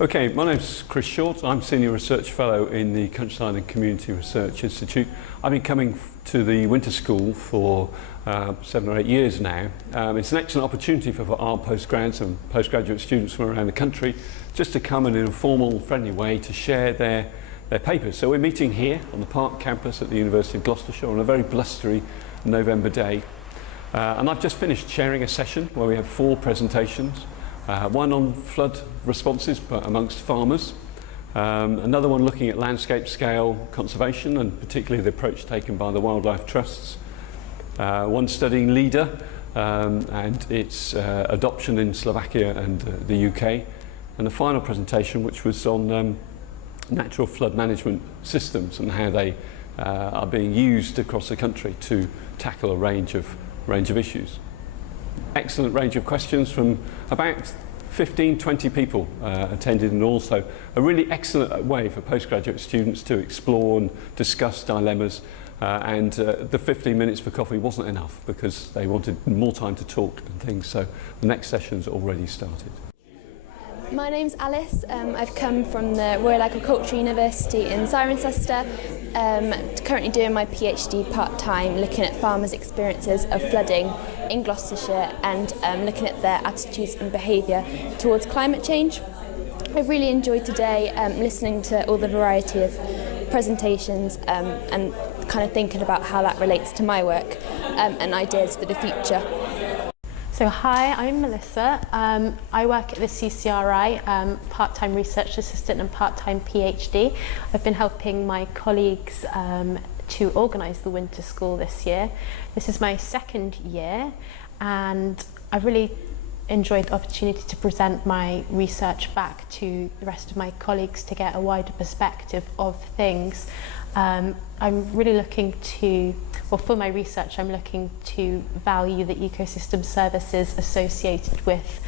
Okay, my name's Chris Short. I'm Senior Research Fellow in the Countryside and Community Research Institute. I've been coming to the Winter School for 7 or 8 years now. It's an excellent opportunity for our postgrads and postgraduate students from around the country just to come in an informal, friendly way to share their papers. So we're meeting here on the Park campus at the University of Gloucestershire on a very blustery November day. And I've just finished chairing a session where we have 4 presentations. One on flood responses amongst farmers, another one looking at landscape scale conservation and particularly the approach taken by the wildlife trusts, one studying LEADER and its adoption in Slovakia and the UK, and the final presentation which was on natural flood management systems and how they are being used across the country to tackle a range of issues. Excellent range of questions from about 15-20 people attended, and also a really excellent way for postgraduate students to explore and discuss dilemmas, and the 15 minutes for coffee wasn't enough because they wanted more time to talk and things, so the next session's already started. My name's Alice. I've come from the Royal Agricultural University in Cirencester, currently doing my PhD part-time looking at farmers' experiences of flooding in Gloucestershire and looking at their attitudes and behaviour towards climate change. I've really enjoyed today listening to all the variety of presentations and kind of thinking about how that relates to my work and ideas for the future. So hi, I'm Melissa. I work at the CCRI, part-time research assistant and part-time PhD. I've been helping my colleagues to organise the Winter School this year. This is my 2nd year and I've really enjoyed the opportunity to present my research back to the rest of my colleagues to get a wider perspective of things. I'm really looking to, well, for my research, I'm looking to value the ecosystem services associated with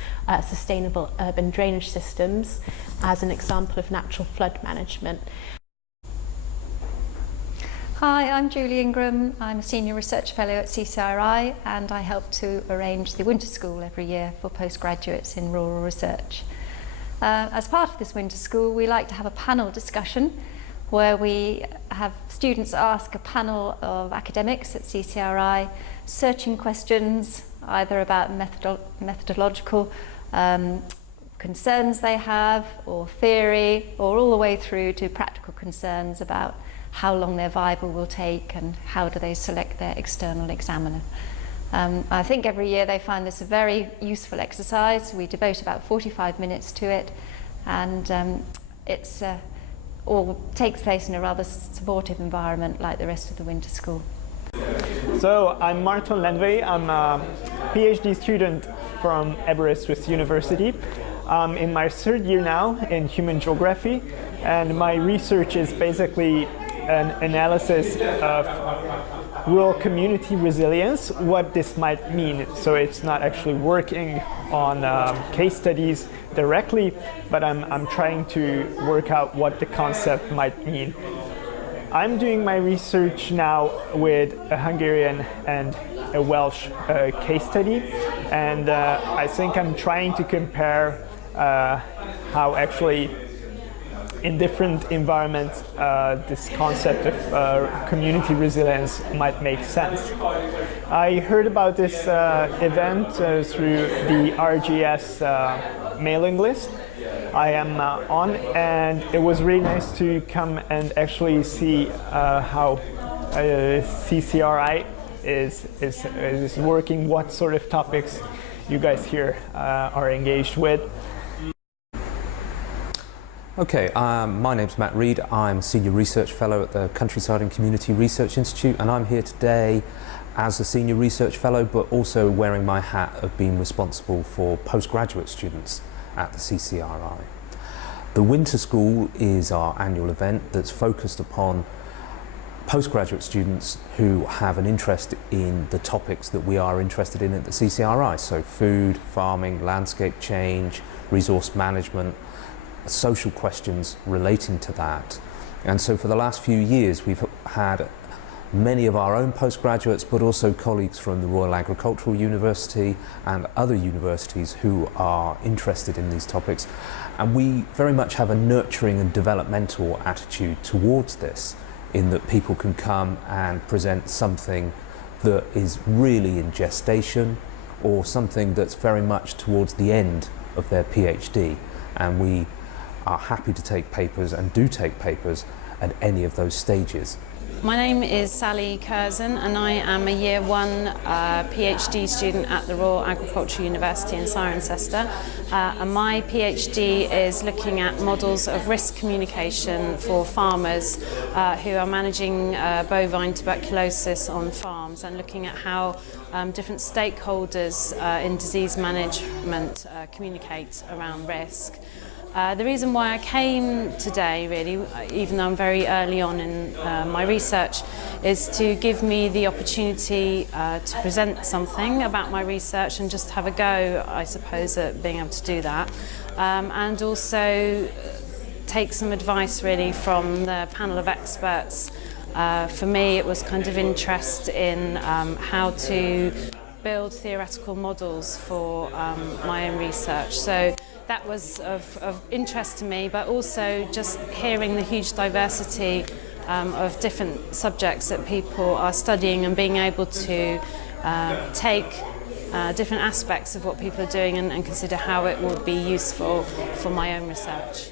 sustainable urban drainage systems as an example of natural flood management. Hi, I'm Julie Ingram. I'm a Senior Research Fellow at CCRI and I help to arrange the Winter School every year for postgraduates in rural research. As part of this Winter School, we like to have a panel discussion where we have students ask a panel of academics at CCRI searching questions either about methodological concerns they have or theory, or all the way through to practical concerns about how long their Viva will take and how do they select their external examiner. I think every year they find this a very useful exercise. We devote about 45 minutes to it, and it's all takes place in a rather supportive environment like the rest of the Winter School. So I'm Martel. I'm a PhD student from Aberystwyth University. I'm in my 3rd year now in human geography, and my research is basically an analysis of rural community resilience, what this might mean. So it's not actually working on case studies directly, but I'm trying to work out what the concept might mean. I'm doing my research now with a Hungarian and a Welsh case study, and I think I'm trying to compare how actually in different environments this concept of community resilience might make sense. I heard about this event through the RGS mailing list I am on, and it was really nice to come and actually see how CCRI is working, what sort of topics you guys here are engaged with. Okay, my name's Matt Reed. I'm a Senior Research Fellow at the Countryside and Community Research Institute, and I'm here today as a Senior Research Fellow, but also wearing my hat of being responsible for postgraduate students at the CCRI. The Winter School is our annual event that's focused upon postgraduate students who have an interest in the topics that we are interested in at the CCRI, so food, farming, landscape change, resource management, social questions relating to that. And so for the last few years we've had many of our own postgraduates, but also colleagues from the Royal Agricultural University and other universities who are interested in these topics. And we very much have a nurturing and developmental attitude towards this, in that people can come and present something that is really in gestation or something that's very much towards the end of their PhD. And we are happy to take papers and do take papers at any of those stages. My name is Sally Curzon and I am a Year 1 PhD student at the Royal Agricultural University in Cirencester. And my PhD is looking at models of risk communication for farmers who are managing bovine tuberculosis on farms, and looking at how different stakeholders in disease management communicate around risk. The reason why I came today, really, even though I'm very early on in my research, is to give me the opportunity to present something about my research and just have a go, I suppose, at being able to do that. And also take some advice, really, from the panel of experts. For me, it was kind of interest in how to build theoretical models for my own research. So that was of interest to me, but also just hearing the huge diversity of different subjects that people are studying, and being able to take different aspects of what people are doing and consider how it will be useful for my own research.